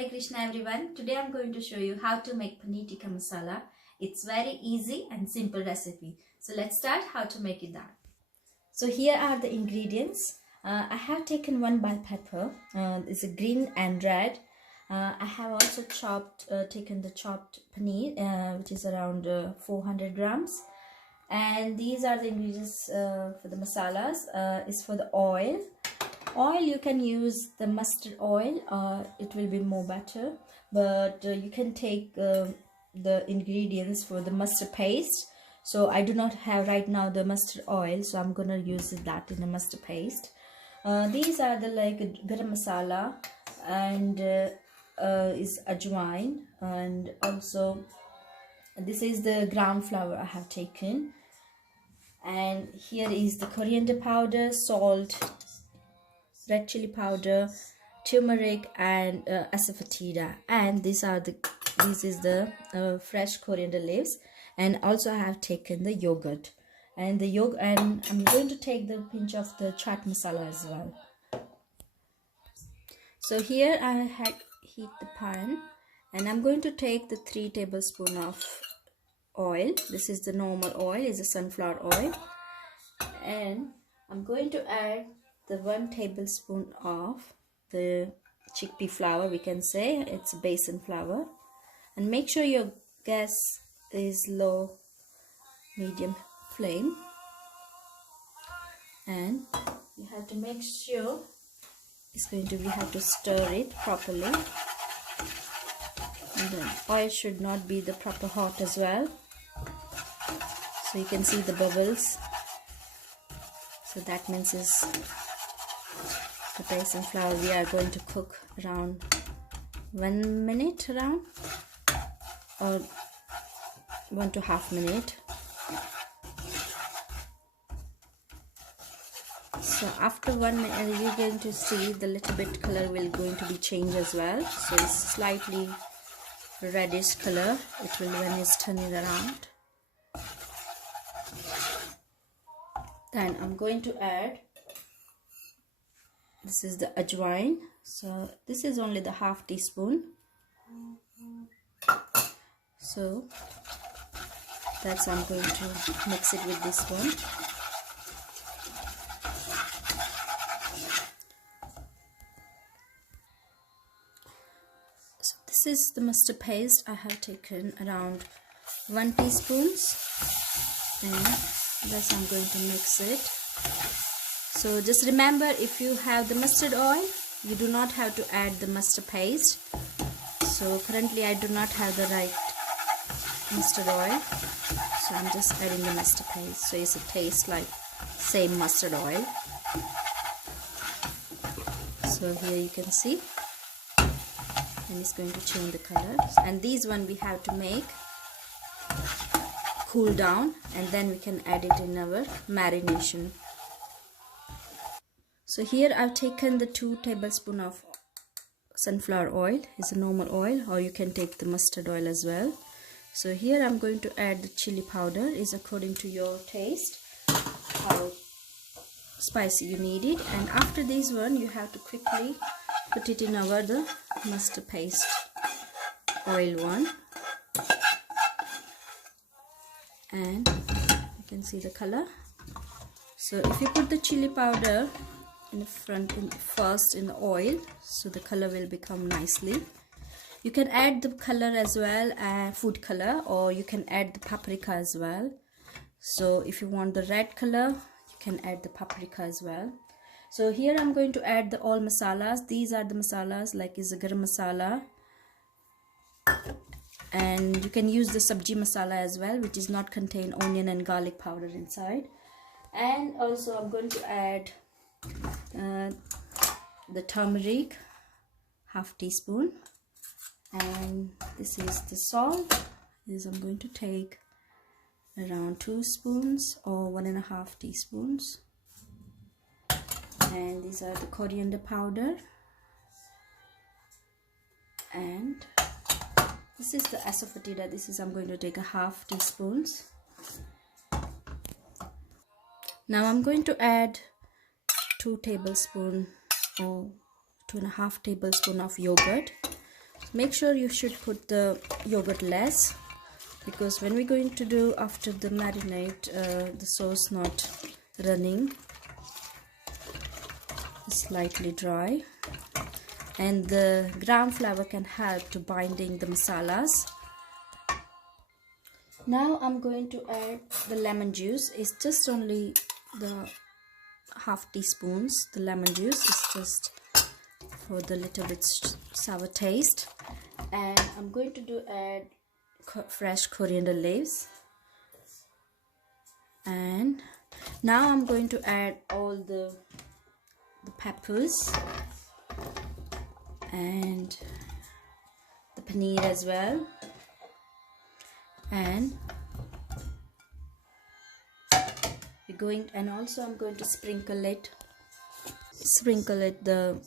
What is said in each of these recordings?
Hare Krishna everyone. Today I'm going to show you how to make Paneer Tikka Masala. It's very easy and simple recipe. So let's start how to make it done. So here are the ingredients. I have taken one bell pepper. It's a green and red. I have also taken the chopped paneer, which is around 400 grams. And these are the ingredients for the masalas. Is for the oil. Oil, you can use the mustard oil, it will be more better, but you can take the ingredients for the mustard paste. So I do not have right now the mustard oil, so I'm gonna use that in the mustard paste. These are the like garam masala, and is ajwain, and also this is the ground flour I have taken, and here is the coriander powder, salt, red chili powder, turmeric, and asafoetida. And this is the fresh coriander leaves. And also I have taken the yogurt, and and I'm going to take the pinch of the chaat masala as well. So here I had heat the pan, and I'm going to take the 3 tablespoons of oil. This is the normal oil, is a sunflower oil, and I'm going to add the 1 tablespoon of the chickpea flour, we can say it's besan flour, and make sure your gas is low medium flame, and you have to make sure we have to stir it properly, and the oil should not be the proper hot as well, so you can see the bubbles. So that means is the besan flour we are going to cook around 1 minute, around, or 1.5 minutes. So after 1 minute you're going to see the little bit color will going to be changed as well. So it's slightly reddish color, it will when it's turning around. Then I'm going to add, this is the ajwain. So this is only the half teaspoon. So that's I'm going to mix it with this one. So this is the mustard paste. I have taken around 1 teaspoon, and that's I'm going to mix it. So just remember, if you have the mustard oil, you do not have to add the mustard paste. So currently I do not have the right mustard oil, so I'm just adding the mustard paste, so it's a taste like same mustard oil. So here you can see, and it's going to change the colors. And these one we have to make cool down, and then we can add it in our marination. So here I've taken the 2 tablespoons of sunflower oil, is a normal oil, or you can take the mustard oil as well. So here I'm going to add the chili powder, is according to your taste, how spicy you need it. And after this one you have to quickly put it in the mustard paste oil one, and you can see the color. So if you put the chili powder in the first in the oil, so the color will become nicely. You can add the color as well, food color, or you can add the paprika as well. So if you want the red color, you can add the paprika as well. So here I'm going to add all masalas. These are the masalas, like is a garam masala, and you can use the sabji masala as well, which is not contain onion and garlic powder inside. And also I'm going to add the turmeric, half teaspoon, and this is the salt. I'm going to take around 2 spoons or 1.5 teaspoons, and these are the coriander powder, and this is the asafoetida. I'm going to take a half teaspoons. Now I'm going to add 2 tablespoons or 2.5 tablespoons of yogurt. make sure you should put the yogurt less, because when we're going to do after the marinade, the sauce not running, slightly dry, and the gram flour can help to binding the masalas. Now I'm going to add the lemon juice. It's just only the half teaspoons. The lemon juice is just for the little bit sour taste, and I'm going to add fresh coriander leaves. And now I'm going to add all the peppers and the paneer as well, and also I'm going to sprinkle it the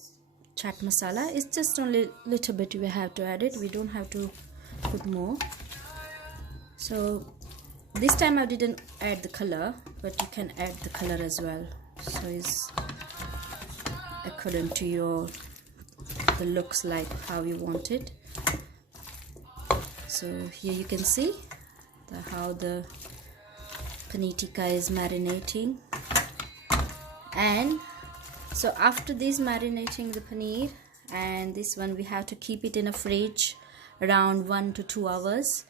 chaat masala. It's just only a little bit we have to add it, we don't have to put more. So this time I didn't add the color, but you can add the color as well, so it's according to the looks, like how you want it. So here you can see how the paneer tikka is marinating. And so after this marinating the paneer, and this one we have to keep it in a fridge around 1 to 2 hours,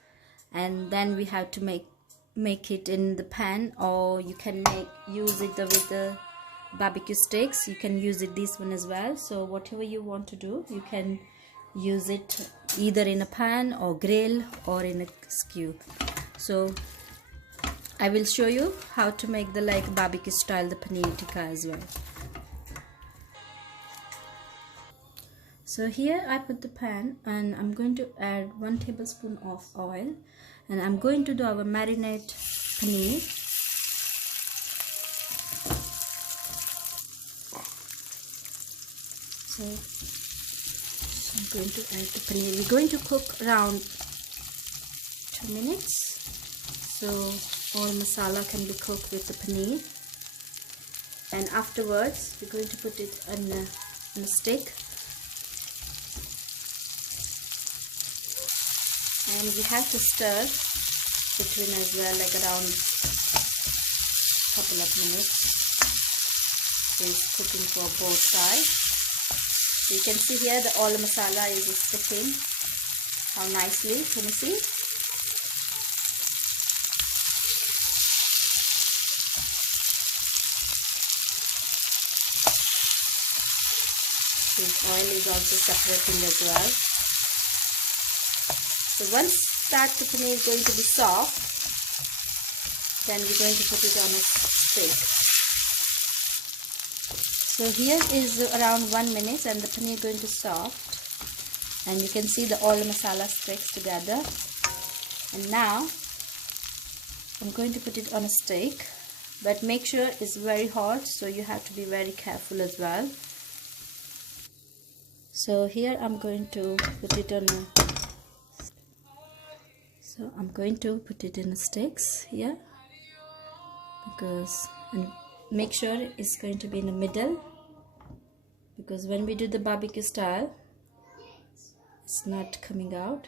and then we have to make it in the pan, or you can use it with the barbecue sticks. You can use it this one as well. So whatever you want to do, you can use it either in a pan or grill or in a skew. So I will show you how to make the barbecue style the paneer tikka as well. So here I put the pan, and I'm going to add 1 tablespoon of oil, and I'm going to do our marinate paneer. So I'm going to add the paneer. We're going to cook around 2 minutes, so all masala can be cooked with the paneer. And afterwards we're going to put it on a stick, and we have to stir between as well, around couple of minutes. It's cooking for both sides. So you can see here all the masala is sticking. How nicely, can you see? The oil is also separating as well. So once that paneer is going to be soft, then we're going to put it on a stick. So here is around 1 minute, and the paneer is going to soft, and you can see all the masala sticks together. And now I'm going to put it on a stick, but make sure it's very hot, so you have to be very careful as well. So here I'm going to put it on a sticks here, and make sure it's going to be in the middle, because when we do the barbecue style, it's not coming out.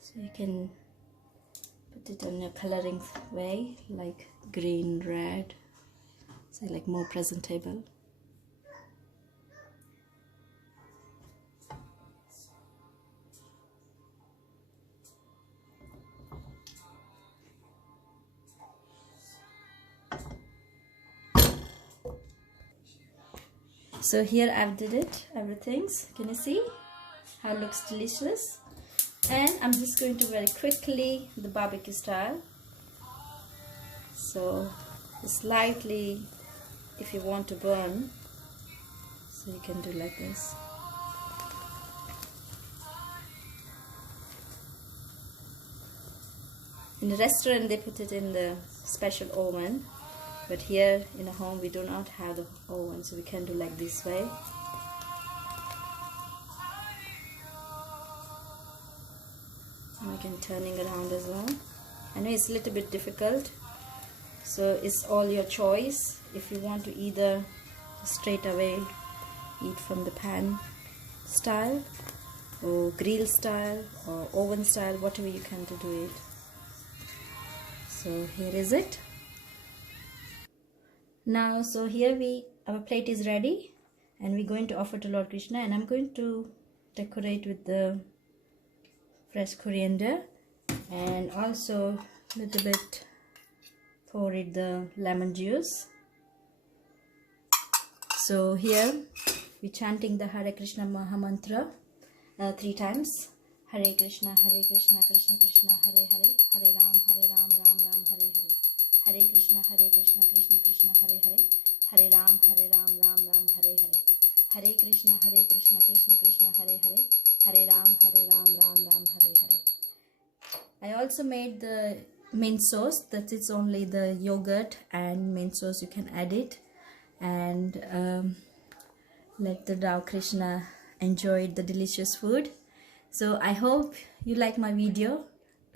So you can put it on a coloring way, like green, red, so more presentable. So here I've did it, everything. Can you see how it looks delicious? And I'm just going to very quickly the barbecue style. So slightly, if you want to burn, so you can do like this. In the restaurant they put it in the special oven, But here in a home we do not have the oven, so we can do like this way. And we can turning around as well. I know it's a little bit difficult, so it's all your choice. If you want to either straight away eat from the pan style, or grill style, or oven style, whatever you can to do it. So here is it. Now, so here our plate is ready, and we're going to offer to Lord Krishna, and I'm going to decorate with the fresh coriander, and also a little bit pour it the lemon juice. So here we're chanting the Hare Krishna Maha Mantra 3 times. Hare Krishna, Krishna Krishna, Hare Hare, Hare Ram, Ram Ram, Hare Hare. Hare Krishna, Krishna Krishna, Hare Hare, Hare Ram, Ram Ram, Hare Hare. Hare Krishna, Krishna Krishna, Hare Hare, Hare Ram, Ram Ram, Hare Hare. I also made the mint sauce. That is only the yogurt and mint sauce. You can add it, and let the Lord Krishna enjoy the delicious food. So I hope you like my video.